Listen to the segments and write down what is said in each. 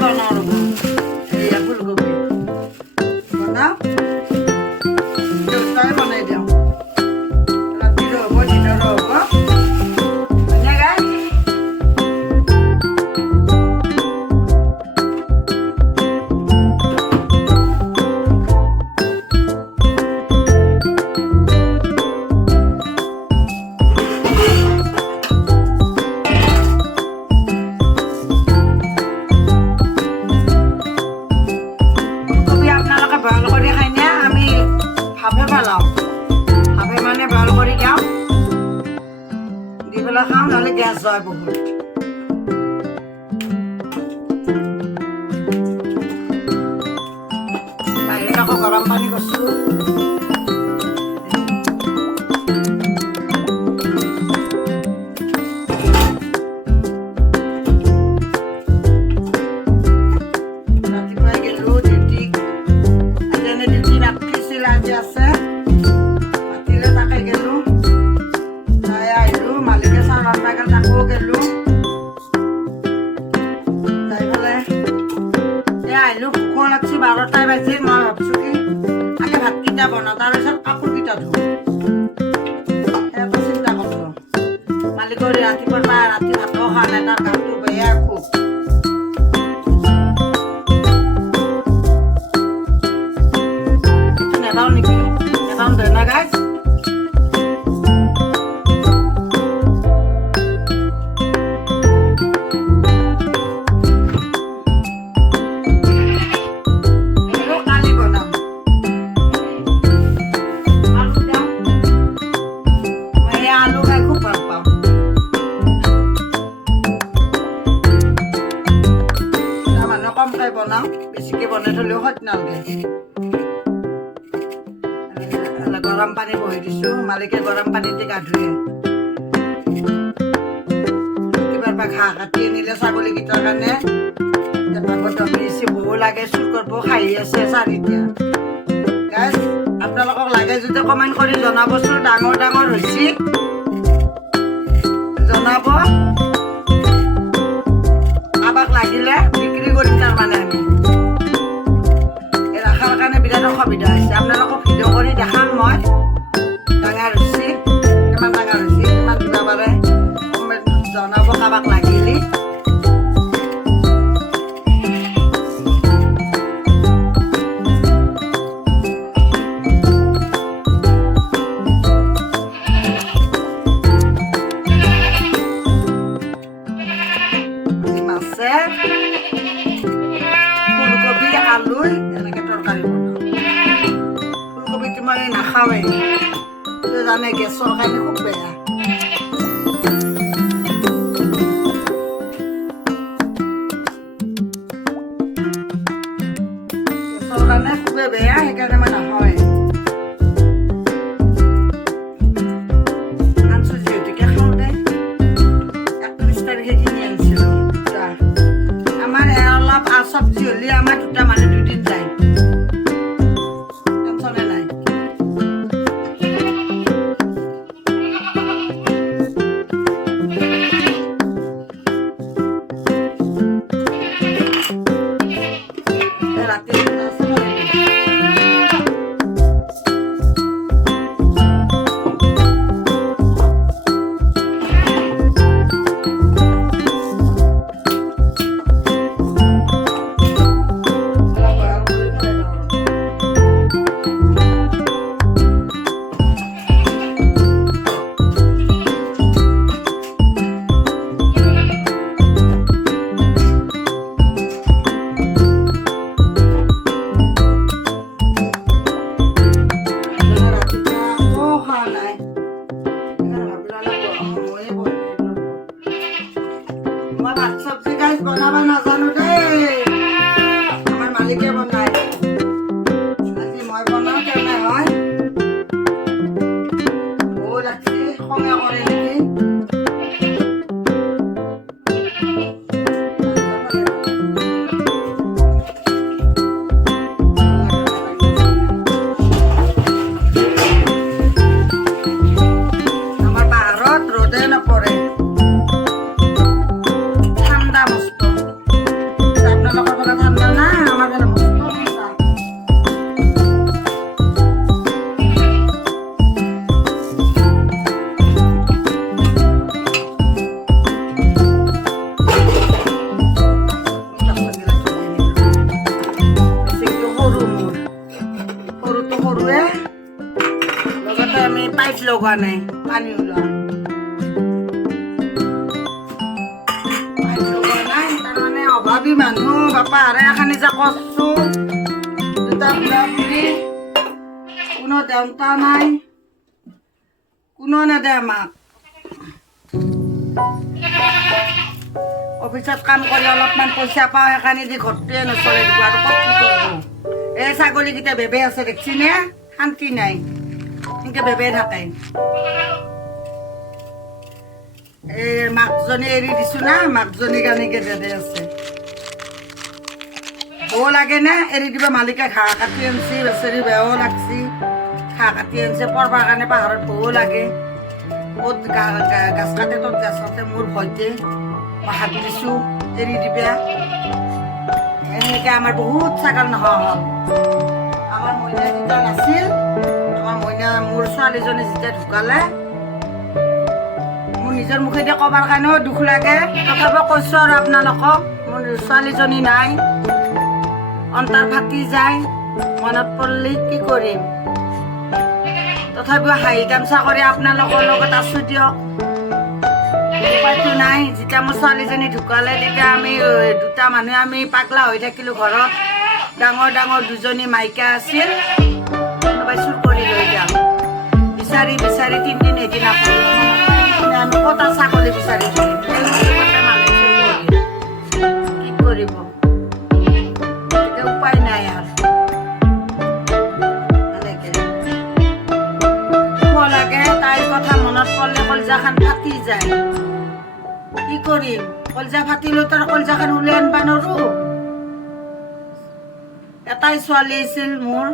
বনাও রব এইয়া ফুলকপি বনাও তাই বনাই দিও রাতির হব দিনের হব খাও নাহলে গ্যাস হয় বহুত বাইরে রাখো গরম পানি করছো ৰাতিপুৱাই গেলো ডিউটি আজি ডিউটি ৰাখিছিল আজি আছে মাতিলে তাকে গেলো মালিকে চাহ ৰান্না গাল তাকো গেলো যাই পেলাই আহিলো ভোক লাগছি 12টাই বাজিল মই ভাবছো কি আগে ভাতকেইটা বনাওঁ তাৰপিছত কাপোৰকেইটা ধুওঁ সেইটো চিন্তা কৰিলো মালিকৰ ৰাতিপুৱা ৰাতি ভাতো খোৱা নাই তাৰ গাটো বেয়া খুব নেদাও নেকি নেদাও দে না গাইজ বনাও বেছিকে বনাই থলেও সত নালাগে গৰম পানী বহি দিছো মালিকে গৰম পানীতে গা ধুৱে কিবাৰ পৰা ঘাঁহ কাটি আনিলে ছাগলীকেইটাৰ কাৰণে বহু লাগে চুৰ কৰিব খাই আছে চাৰিটা গাইজ আপোনালোকক লাগে যদি কমেণ্ট কৰি জনাবচোন ডাঙৰ ডাঙৰ হৈছে জনাব কাৰোবাক লাগিলে বিক্ৰী কৰিম তাৰমানে আমি ৰাখাৰ কাৰণে বিৰাট অসুবিধা হৈছে আপোনালোকক ভিডিঅ' কৰি দেখাম মই ডাঙৰ হৈছে কিমান ডাঙৰ হৈছে কিমান দিব পাৰে জনাব কাৰোবাক লাগিলে ফুলকবি আলু এনেকে তৰকাৰী বনাওঁ ফুলকবিটো মই নাখাওঁৱেই জানে গেছৰ কাৰণে খুব বেয়া গেছৰ কাৰণে খুবেই বেয়া সেইকাৰণে মই নাখাওঁৱেই আনছো যিহেতুকে খাওঁ দে 31 তাৰিখে কিনি আনিছিলোঁ আমাৰ অলপ চব্জি হ'লে আমাৰ দুটা মানুহ 2 দিন যায় টেনচনে নাই ৰাতি লগোৱা নাই পানী ওলোৱা তাৰমানে অভাৱী মানুহ বাপা হাৰে এখানি যে কৰছো দুটা বুঢ়া বুঢ়ী কোনো দেউতা নাই কোনো নেদে আমাক অফিসত কাম কৰি অলপমান পইচা পাওঁ সেইকাৰণে দি ঘৰটোৱে নচলে দিব আৰু ক'ত কি কৰিব এই ছাগলীকেইটা বেবে আছে দেখছি নে শান্তি নাই সেনেকে বেবে থাকে এই মাকজনী এৰি দিছো না মাকজনী কাৰণেকে বেবে আছে বৌ লাগে না এৰি দিব মালিকে ঘাঁহ কাটি আনছি বেচেৰি বেয়াও লাগছি ঘাঁহ কাটি আনছে পৰবাৰ কাৰণে পাহাৰত বৌ লাগে ক'ত গাছ কাটে তত গাছ কাটে মোৰ ভয়তে মই হাত দিছো এৰি দিবা এনেকৈ আমাৰ বহুত ছাগাল নোহোৱা হ'ল আমাৰ মইনা যেতিয়া নাছিল আমাৰ মইনা মোৰ ছোৱালীজনী যেতিয়া ঢুকালে মোৰ নিজৰ মুখেদি ক'বৰ কাৰণেও দুখ লাগে তথাপিও কৈছোঁ আৰু আপোনালোকক মোৰ ছোৱালীজনী নাই অন্তৰ ফাটি যায় মনত পৰিলে কি কৰিম তথাপিও হাঁহি তামচা কৰি আপোনালোকৰ লগত আছোঁ দিয়ক উপায়তো নাই যেতিয়া মোৰ ছোৱালীজনী ঢুকালে তেতিয়া আমি দুটা মানুহে আমি পাগলা হৈ থাকিলোঁ ঘৰত ডাঙৰ ডাঙৰ দুজনী মাইকা আছিল কোনোবাই চুৰ কৰি লৈ যাম বিচাৰি বিচাৰি তিনিদিন এদিন আমি ক'ত ছাগলী বিচাৰি কি কৰিব এতিয়া উপায় নাই আৰু লাগে তাইৰ কথা মনত পৰিলে কলজাখান ফাটি যায় কি কৰিম কলজা ফাটিলো তাৰ কলজাখান উলিয়াই আনবা নৰো এটাই ছোৱালী আছিল মোৰ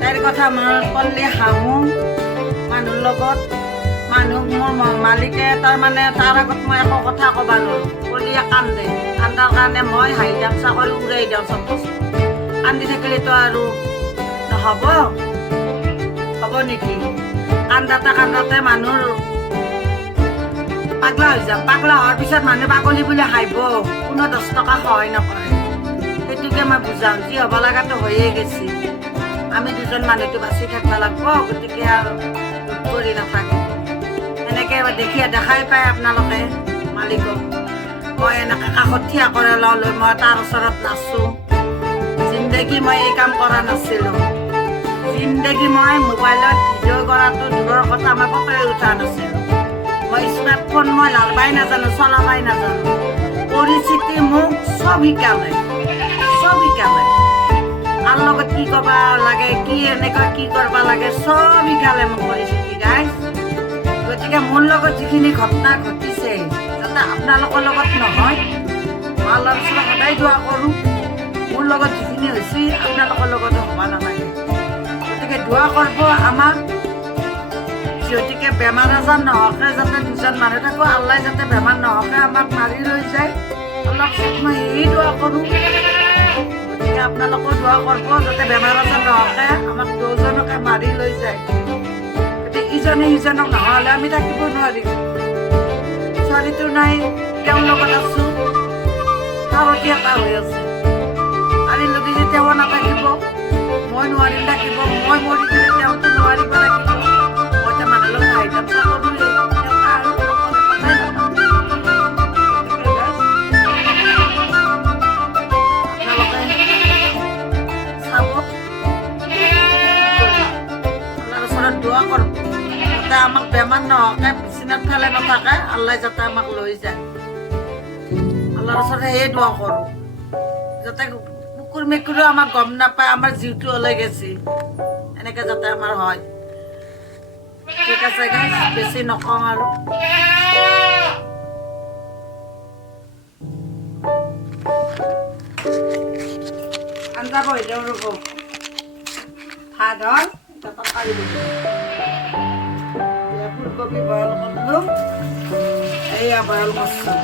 তাইৰ কথা মনত পৰিলে হাঁহো মানুহৰ লগত মানুহ মোৰ মালিকে তাৰমানে তাৰ আগত মই একো কথা ক'বা নোৱাৰোঁ কলিয়ে কান্দে কান্দাৰ কাৰণে মই হাঁহি তামচা কৰি উৰাই দিওঁ চব বস্তু কান্দি থাকিলেতো আৰু নহ'ব হ'ব নেকি কান্দাতে মানুহৰ পাগলা হৈ যাম পাগলা হোৱাৰ পিছত মানুহ পাগলী বুলি হাঁহিব কোনো 10 টকা সহায় নকৰে সেইটোকে মই বুজাওঁ যি হ'ব লগাটো হৈয়ে গেছি আমি দুজন মানুহটো বাচি থাকিব লাগিব গতিকে আৰু দুখ কৰি নাথাকে এনেকৈ দেখাই পায় আপোনালোকে মালিকক মই এনেকৈ কাষত থিয় কৰি লৈ মই তাৰ ওচৰত নাচোঁ জিন্দগী মই এই কাম কৰা নাছিলোঁ জিন্দগী মই মোবাইলত ভিডিঅ' কৰাটো দূৰৰ কথা মই ফটোৱে উঠা নাছিলোঁ মই স্মাৰ্টফোন মই লালবাই নাজানো চলাবাই নাজানো পৰিস্থিতি মোক চব শিকালে কাৰ লগত কি কৰিব লাগে কি এনেকুৱা কি কৰিব লাগে চব শিকালে মোক পৰিস্থিতি গাইজ গতিকে মোৰ লগত যিখিনি ঘটনা ঘটিছে যাতে আপোনালোকৰ লগত নহয় মই আল্লাহৰ ওচৰত সদায় দোৱা কৰোঁ মোৰ লগত যিখিনি হৈছে আপোনালোকৰ লগতো হ'ব নালাগে গতিকে দোৱা কৰিব আমাক যিহেতুকে বেমাৰ আজাৰ নহওকে যাতে দুজন মানুহ থাকোঁ আল্লাই যাতে বেমাৰ নহওকে আমাক মাৰি লৈ যায় অলপ মই এই দোৱা কৰোঁ গতিকে আপোনালোকেও দোৱা কৰিব যাতে বেমাৰ আজাৰ নহওকে আমাক দুজনকে মাৰি লৈ যায় গতিকে ইজনে সিজনক নহ'লে আমি থাকিব নোৱাৰিম ছোৱালীটো নাই তেওঁৰ লগত আছোঁ সাৰথি এটা হৈ আছে কালিলৈকে যে তেওঁ নাথাকিব মই নোৱাৰিম থাকিব মই মৰি গ'লে তেওঁতো নোৱাৰিব থাকিব মই এতিয়া মানুহৰ লগত হাঁহি তামচা কৰোঁৱেই দোৱা কৰিব যাতে আমাক বেমাৰ নহওকে বিচনাত ফেলে নাথাকে আল্লাই যাতে আমাক লৈ যায় আল্লাহৰ ওচৰত সেয়ে দোৱা কৰোঁ যাতে কুকুৰ মেকুৰীও আমাক গম নাপায় আমাৰ জীউটো ওলাই গেছি এনেকৈ যাতে আমাৰ হয় ঠিক আছে গাইজ বেছি নকওঁ আৰু আঞ্জা বহি দিওঁ ৰ'ব ভাত হ'ল তৰকাৰী ফুলকবি বইল কৰিলোঁ এয়া বইল কৰিছোঁ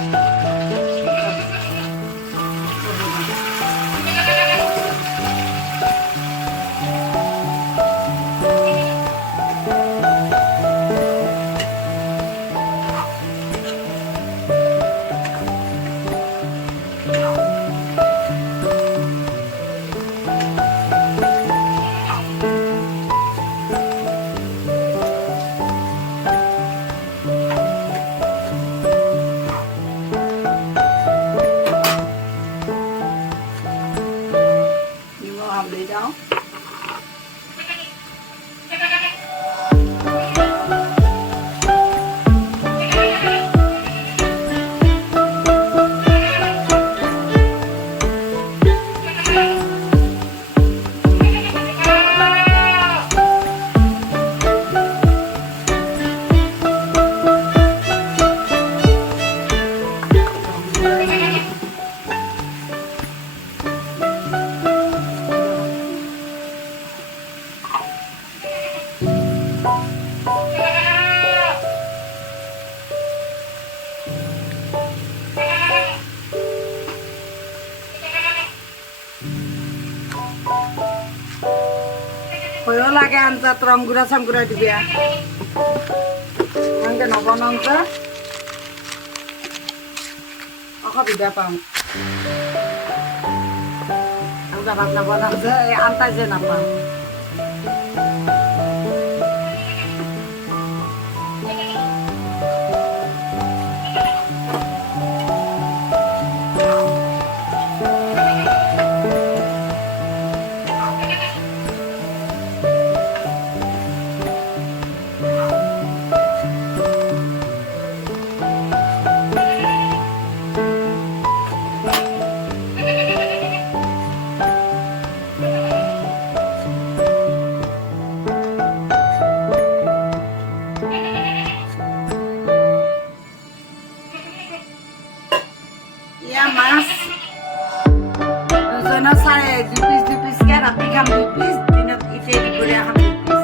দি যাওঁ ভয়ো লাগে আঞ্জাত ৰংগুৰা চাংগুৰা দিবিয়া এনেকৈ নবনাওঁ যে অসুবিধা পাওঁ আঞ্জা ভাত নবনাওঁ যে এই আনতাই যে নাপাওঁ ইয়া মাছ দুজনৰ চাই দুই পিচকৈ ৰাতি খাম 2 পিচ দিনত এতিয়া দুপৰীয়া খাম 2 পিচ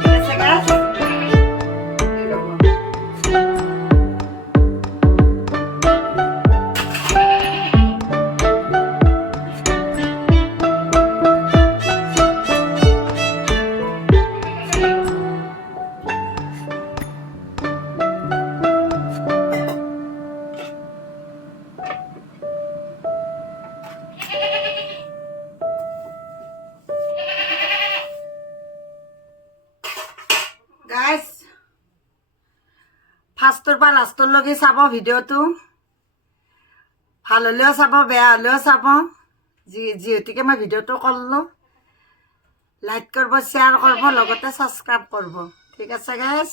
ঠিক আছে গাছ গাইজ ফাৰ্ষ্টৰ পৰা লাষ্টলৈকে চাব ভিডিঅ'টো ভাল হ'লেও চাব বেয়া হ'লেও চাব যিহেতুকে মই ভিডিঅ'টো কৰিলোঁ লাইক কৰিব শ্বেয়াৰ কৰিব লগতে ছাবস্ক্ৰাইব কৰিব ঠিক আছে গাইজ